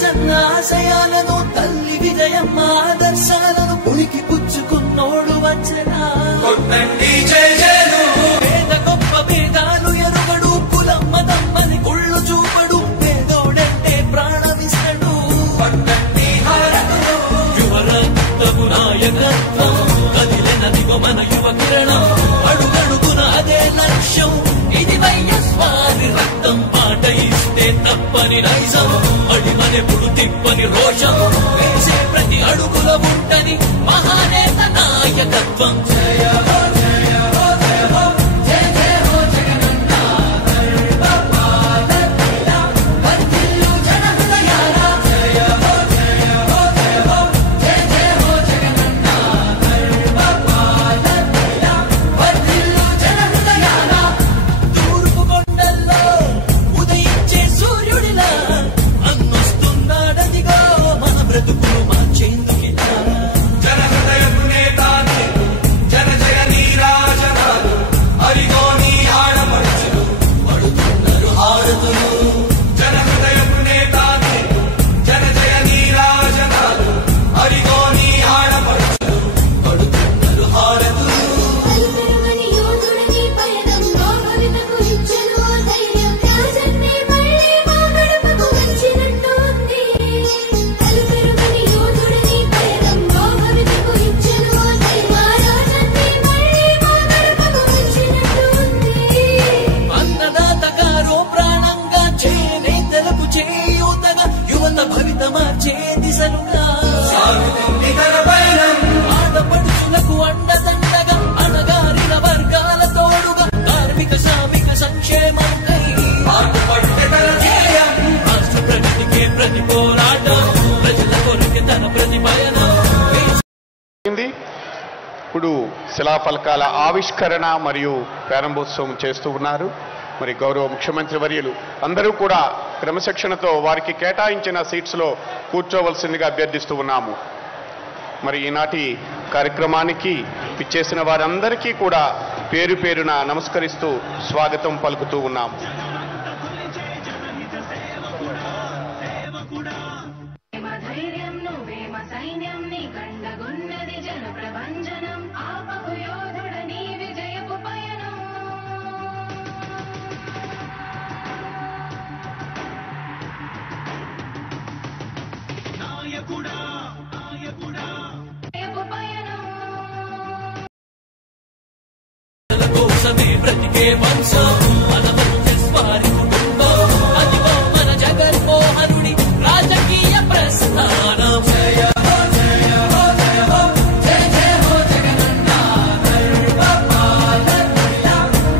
రాజన్న ఆశయాలను తల్లి విజయమ్మ ఆదర్శాలను పులికి పుచ్చుకున్నోడు వచ్చనా పేద గొప్ప భేదాలు ఎరుగడు కులమ్మ తమ్మని కుళ్ళు చూపడు పేదోడంటే ప్రాణమిస్తడు యువరక్తము నాయకత్వం కదిలినదిగో మన యువ కిరణం అడుగడుగున అదే లక్ష్యం ఇది వైఎస్వారి రక్తం పాట ఇస్తే తప్పని నైజం అడిమనెప్పుడు తిప్పని రోషం వేసే ప్రతి అడుగుల ఉంటని మహానేత నాయకత్వం జయ హో జయ హో జయ హో జయ జయ హో జగనన్న వర్ధిల్లు జన హృదయాల జయ హో జయ హో జయ హో జయ జయ హో జగనన్న వర్ధిల్లు జన హృదయాల తూర్పు కొండల్లో ఉదయించే సూర్యుడిలా అన్నొస్తున్నాడదిగో మన బ్రతుకులు మార్చేందుకిలా జన హృదయపు నేత జన జయ నీరాజనాలు అరిగో నీ ఆడపడుచులు పడుతున్నారు హారతులు జన హృదయపు నేత జన జయ నీరాజనాలు అరిగో నీ ఆడపడుచులు పడుతున్నారు హారతులు అన్నదాతగారో ప్రాణంగా చేనేతలకు చేయూతగా యువత భవిత మార్చే దిశలుగా ఆడపడుచులకు అండదండగా అణగారిన వర్గాల తోడుగా కార్మిక శ్రామిక సంక్షేమంకై రాష్ట్ర ప్రగతికే ప్రతి పోరాటం ప్రజల కొరకు తన ప్రతి పయనం. ఇప్పుడు శిలాఫలకాల ఆవిష్కరణ మరియు ప్రారంభోత్సవం చేస్తూ ఉన్నారు. మరి గౌరవ ముఖ్యమంత్రి వర్యులు అందరూ కూడా క్రమశిక్షణతో వారికి కేటాయించిన సీట్స్లో కూర్చోవలసిందిగా అభ్యర్థిస్తూ ఉన్నాము. మరి ఈనాటి కార్యక్రమానికి పిచ్చేసిన వారందరికీ కూడా పేరు పేరున నమస్కరిస్తూ స్వాగతం పలుకుతూ ఉన్నాము. కోసమే బ్రతికే వంశం మన వారి కుటుంబం అదిగో మన జగన్మోహనుడి రాజకీయ ప్రస్థానం జయ హో జయ హో జయ హో జయ జయ హో జగనన్న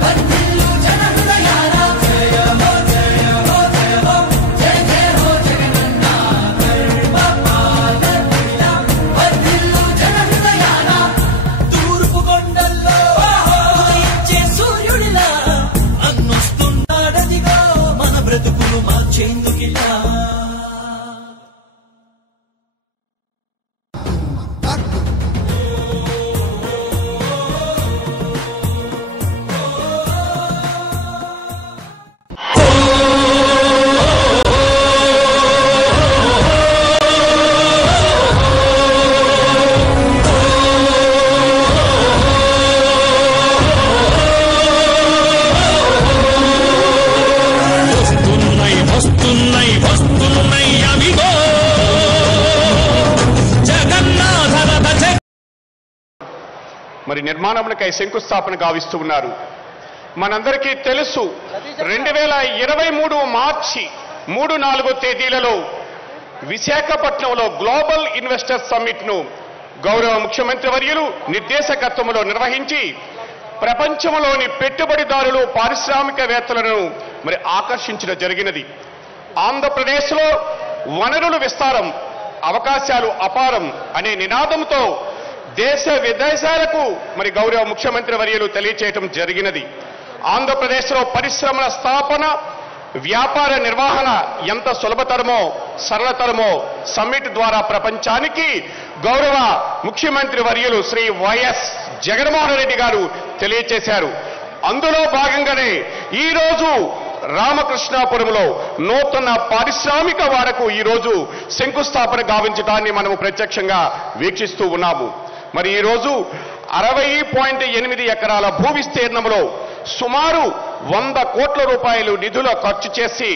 వర్ధిల్లు జన హృదయాల జయ హో జయ హో జయ హో జయ జయ హో జగనన్న వర్ధిల్లు జన హృదయాల తూర్పు కొండల్లో ఉదయించే సూర్యుడిలా అన్నొస్తున్నాడదిగో మన బ్రతుకులు మార్చేందుకిలా మరి నిర్మాణములకై శంకుస్థాపన గావిస్తూ ఉన్నారు. మనందరికీ తెలుసు 2023 మార్చి 3-4 తేదీలలో విశాఖపట్నంలో గ్లోబల్ ఇన్వెస్టర్ సమ్మిట్ ను గౌరవ ముఖ్యమంత్రి వర్యులు నిర్దేశకత్వంలో నిర్వహించి ప్రపంచంలోని పెట్టుబడిదారులు పారిశ్రామికవేత్తలను మరి ఆకర్షించడం జరిగినది. ఆంధ్రప్రదేశ్లో వనరుల విస్తారం అవకాశాలు అపారం అనే నినాదంతో దేశ విదేశాలకు మరి గౌరవ ముఖ్యమంత్రి వర్యులు తెలియచేయటం జరిగినది. ఆంధ్రప్రదేశ్లో పరిశ్రమల స్థాపన వ్యాపార నిర్వహణ ఎంత సులభతరమో సరళతరమో సమ్మిట్ ద్వారా ప్రపంచానికి గౌరవ ముఖ్యమంత్రి వర్యులు శ్రీ వైఎస్ జగన్మోహన్ రెడ్డి గారు తెలియచేశారు. అందులో భాగంగానే ఈ రోజు రామకృష్ణాపురంలో నూతన పారిశ్రామిక వాడకు ఈరోజు శంకుస్థాపన గావించడాన్ని మనము ప్రత్యక్షంగా వీక్షిస్తూ ఉన్నాము. మరి ఈరోజు 60.8 ఎకరాల భూ విస్తీర్ణంలో సుమారు 100 కోట్ల రూపాయలు నిధుల ఖర్చు చేసి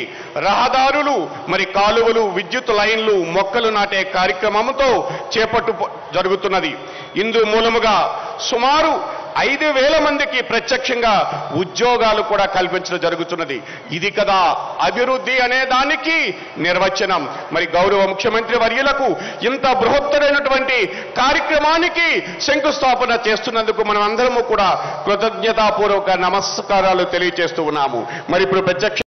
రహదారులు, మరి కాలువలు, విద్యుత్ లైన్లు, మొక్కలు నాటే కార్యక్రమంతో చేపట్టు జరుగుతున్నది. ఇందు మూలముగా సుమారు 5,000 మందికి ప్రత్యక్షంగా ఉద్యోగాలు కూడా కల్పించడం జరుగుతున్నది. ఇది కదా అభివృద్ధి అనే దానికి నిర్వచనం. మరి గౌరవ ముఖ్యమంత్రి వర్యులకు ఇంత బృహత్తరైనటువంటి కార్యక్రమానికి శంకుస్థాపన చేస్తున్నందుకు మనం అందరము కూడా కృతజ్ఞతాపూర్వక నమస్కారాలు తెలియజేస్తూ ఉన్నాము. మరి ఇప్పుడు ప్రత్యక్ష